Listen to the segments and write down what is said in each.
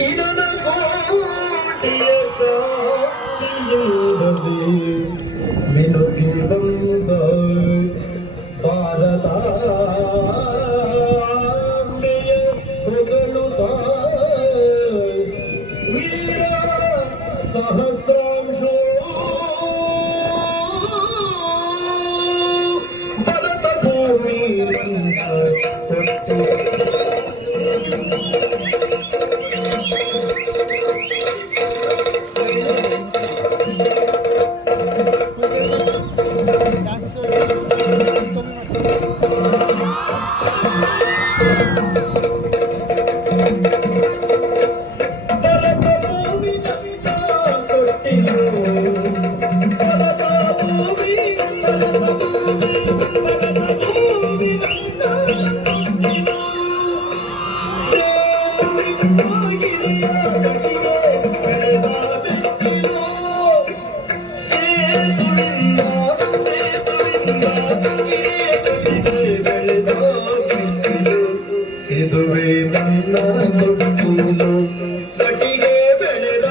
ಇದನ ಕೋಟಿಯ ಕಾಟಿಯಿಂದಲೇ ಮಿನುಗಿ ಬಂದ ಭಾರತಾಂಬೆಯ ಹೊಗಳುತ್ತ ವೀರ ಸಹಸ್ರಾಂಶೋ ಭರತ ಭೂಮಿ ತೊಟ್ಟು ಇದುವೇ ನನ್ನ ನುಡಿಗೂಲು ಕಟಿಗೆ ಬೆಳೆದ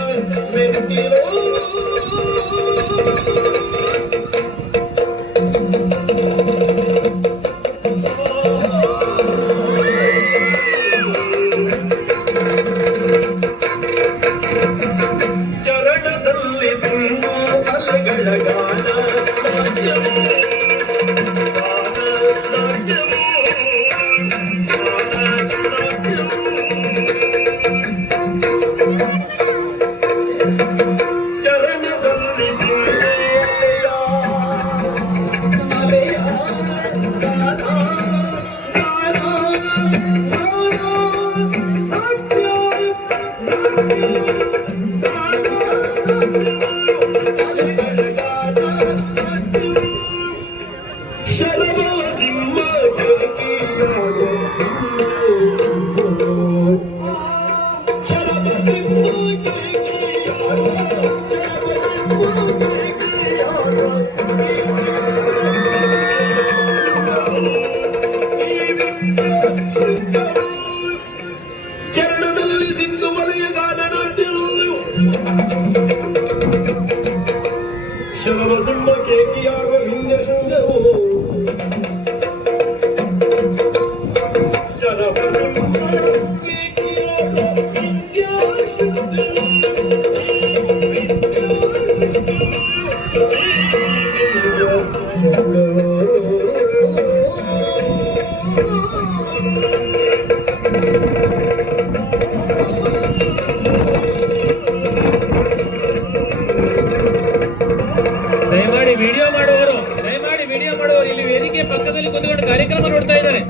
ಮೆತ್ತಿರೋ ಚರಣದಲ್ಲಿ ಸಿಂಹು ಅಲೆಗಳ ಗಾನ ನಾಟ್ಯವೋ ಚರಣದಲ್ಲಿ ಸಿಂಧು ಮಲೆಯ ಗಾನನಾಟ್ಯವು ಶರವ ಸುಳ್ಳ ಕೇಕಿಯಾಗುವ ವಿಂಧ್ಯ ಶೃಂಗವು ಶರವ ದಯಮಾಡಿ ವಿಡಿಯೋ ಮಾಡುವವರು ಇಲ್ಲಿ ವೇದಿಕೆ ಪಕ್ಕದಲ್ಲಿ ಕೂತ್ಕೊಂಡು ಕಾರ್ಯಕ್ರಮ ನೋಡ್ತಾ ಇದ್ದಾರೆ.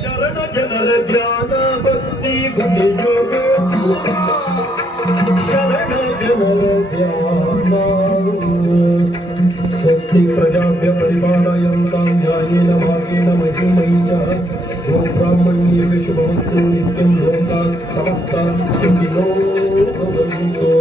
ಶರಣ ಜನರ ಧ್ಯಾನ ಭಕ್ತಿ ಗುಣಿಯೋಗ ಶರಣ ಜನರ ಧ್ಯಾನ ಸ್ವಸ್ತಿ ಪ್ರಜಾಭ್ಯ ಪರಿಪಾಲಯಂತಾಂ ನ್ಯಾಯೇನ ಮಾರ್ಗೇಣ ಮಹಿಮೈಃ ಓಂ ಬ್ರಾಹ್ಮಣ್ಯೇಷು ಭವन्तु ನಿತ್ಯಂ ಲೋಕಾಃ ಸಮಸ್ತಾಃ ಸುಖಿನೋ ಭವಂತು.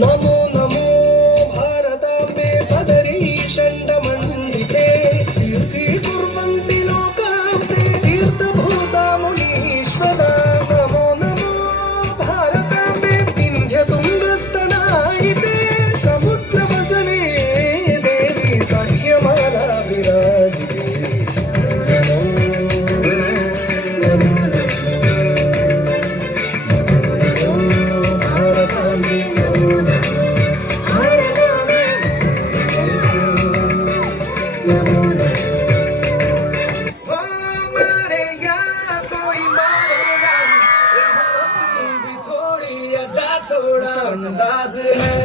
नमो नमो भारताम्बे पदरी षण्डमण्डिते कीर्ति कुर्वन्ति लोकाम्बे तीर्थभूतामुनीश्वरा नमो नमो भारताम्बे विन्ध्यतुङ्गस्तनायिते समुद्रवसने देवी सह्यमाला विराजिते अंदाज है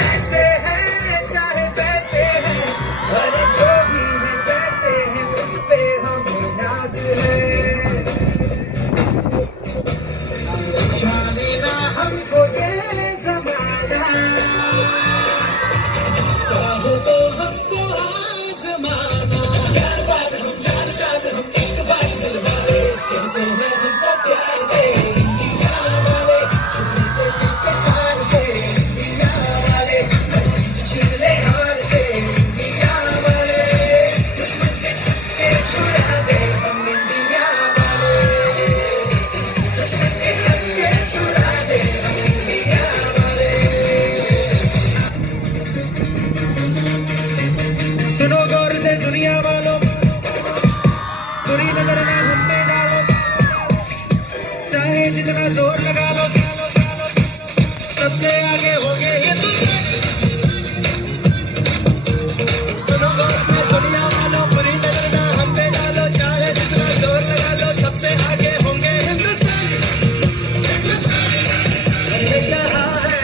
ऐसे है चाहे वैसे है अरे जो भी है जैसे है खुद पे हम नाज है जाने ना हमको ये जमाना चाहो तो हमको आजमाना प्यार बात हम चार साथ हम इश्क बात दिलवाले कहते हैं हमको प्यार से सुनो गौर से दुनिया वालों बुरी नजर ना हम पे डालो चाहे जितना जोर लगा लो सबसे आगे होंगे सुनो गौर से दुनिया वालों बुरी नजर ना हम पे डालो चाहे जितना जोर लगा लो सबसे आगे होंगे हिंदुस्तान ये जहां है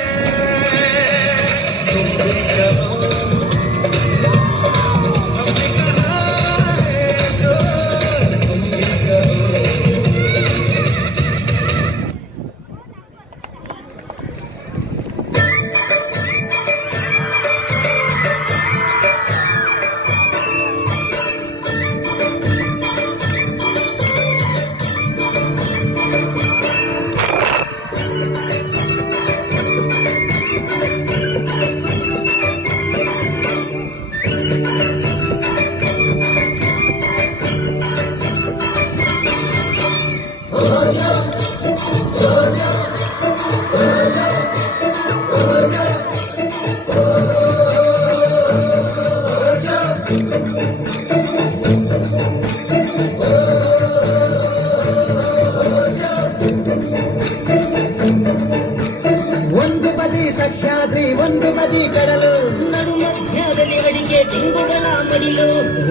ಒಂದು ಬದಿ ಸಹ್ಯಾದ್ರಿ ಒಂದು ಬದಿ ಕಡಲು ನಡು ಮಧ್ಯದಲ್ಲಿ ಅಡಿಕೆ ತಿಂಗುಗಳ ಮಡಿಲು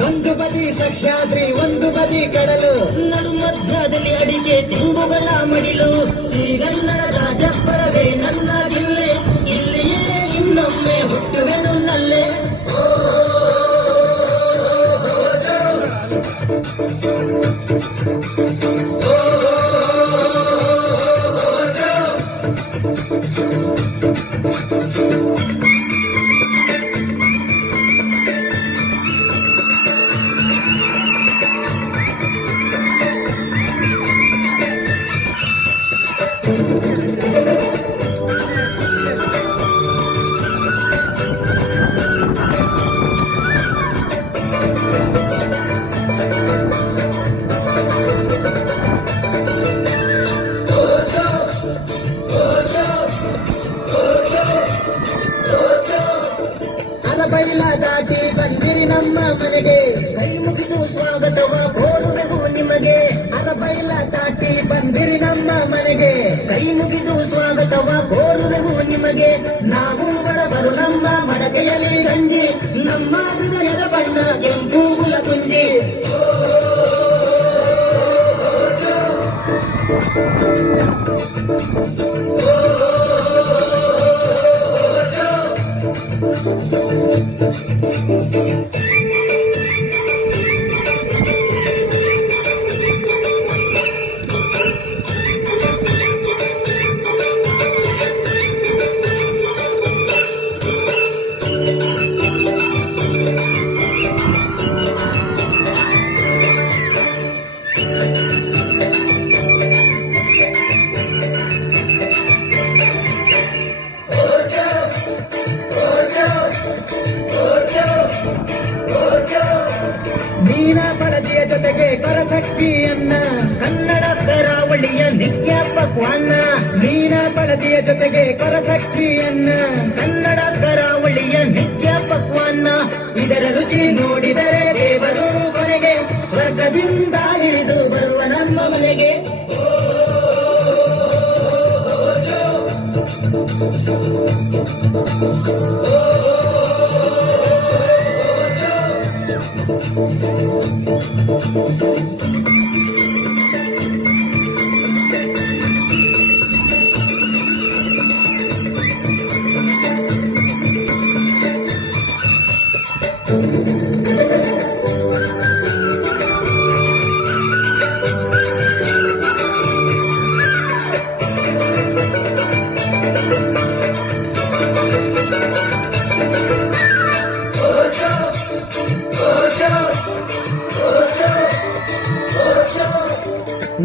ಒಂದು ಬದಿ ಸಹ್ಯಾದ್ರಿ ಒಂದು ಬದಿ ಕಡಲು ನಡು ಮಧ್ಯದಲ್ಲಿ ಅಡಿಕೆ ತಿಂಗುಗಳ ಮಡಿಲು ಶ್ರೀಗನ್ನಡ ರಾಜಪ್ಪರವೇ ನನ್ನ ಜಿಲ್ಲೆ ಇಲ್ಲಿಯೇ ಇನ್ನೊಮ್ಮೆ ಹುಟ್ಟುವೆನು ನಲ್ಲೆ ಬೈಲ ದಾಟಿ ಬಂದಿರಿ ನಮ್ಮ ಮನೆಗೆ ಕೈ ಮುಗಿದು ಸ್ವಾಗತವ ಕೋರುವೆವು ನಿಮಗೆ ಅರಬೈಲ ದಾಟಿ ಬಂದಿರಿ ನಮ್ಮ ಮನೆಗೆ ಕೈ ಮುಗಿದು ಸ್ವಾಗತವ ಕೋರುವೆವು ನಿಮಗೆ ನಾವು ಬಡವರು ನಮ್ಮ ಮಡಕೆಯಲ್ಲಿ ಗಂಜಿ ನಮ್ಮ ಹೃದಯದ ಬಣ್ಣ ಕೆಂಪು ಗುಂಜಿ ಕೊರಸಕ್ಕಿಯನ್ನ, ಕನ್ನಡ ಕರಾವಳಿಯ ನಿತ್ಯ ಪಕ್ವಾನ್ನ, ಮೀನ ಬಳದಿಯ ಜೊತೆಗೆ ಕೊರಸಕ್ಕಿಯನ್ನ, ಕನ್ನಡ ಕರಾವಳಿಯ ನಿತ್ಯ ಪಕ್ವಾನ್ನ. ಇದರ ರುಚಿ ನೋಡಿದರೆ ದೇವರು ಕೊನೆಗೆ ಸ್ವರ್ಗದಿಂದ ಇಳಿದು ಬರುವ ನಮ್ಮ ಮನೆಗೆ.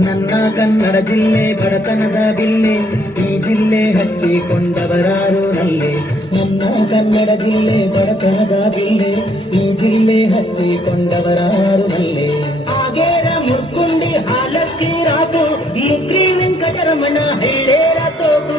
ನನ್ನ ಕನ್ನಡ ಜಿಲ್ಲೆ ಬಡತನದ ಬಿಲ್ಲೆ, ಈ ಜಿಲ್ಲೆ ಹಚ್ಚಿಕೊಂಡವರಾರು ನಲ್ಲೆ. ನನ್ನ ಕನ್ನಡ ಜಿಲ್ಲೆ ಬಡತನದ ಬಿಲ್ಲೆ, ಈ ಜಿಲ್ಲೆ ಹಚ್ಚಿಕೊಂಡವರಾರು ನಲ್ಲೆ. ಆಗೇರ ಮುರ್ಕುಂಡಿ ಹಾಲಕ್ಕಿ ರಾತು, ಮುಕ್ರಿ ವೆಂಕಟರಮಣ ಹಳ್ಳೇರ ತೋಕು.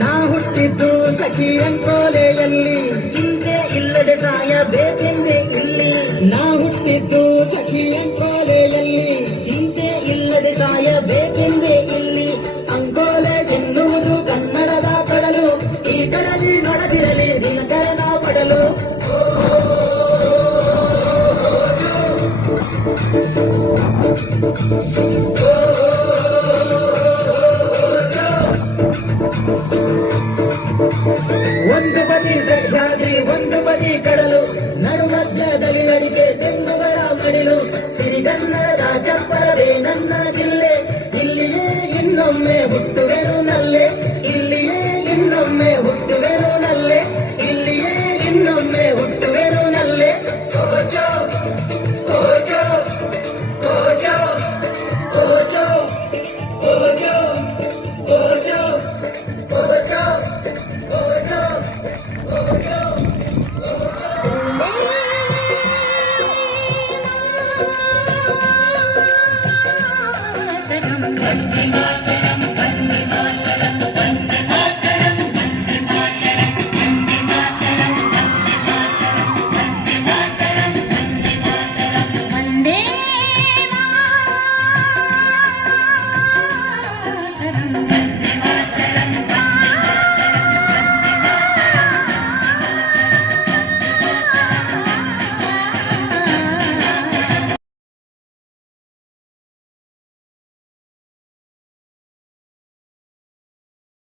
ನಾ ಹುಟ್ಟಿದ್ದು ಸಖಿ ಅಂಕೋಲೆಯಲ್ಲಿ, ಚಿಂತೆ ಇಲ್ಲದೆ ಸಾಯಬೇಕೆಂದೇ ಇಲ್ಲಿ. ನಾ ಹುಟ್ಟಿದ್ದು ಸಖಿ ಅಂಕೋಲೆಯಲ್ಲಿ, ಚಿಂತೆ ಇಲ್ಲದೆ ಸಾಯಬೇಕು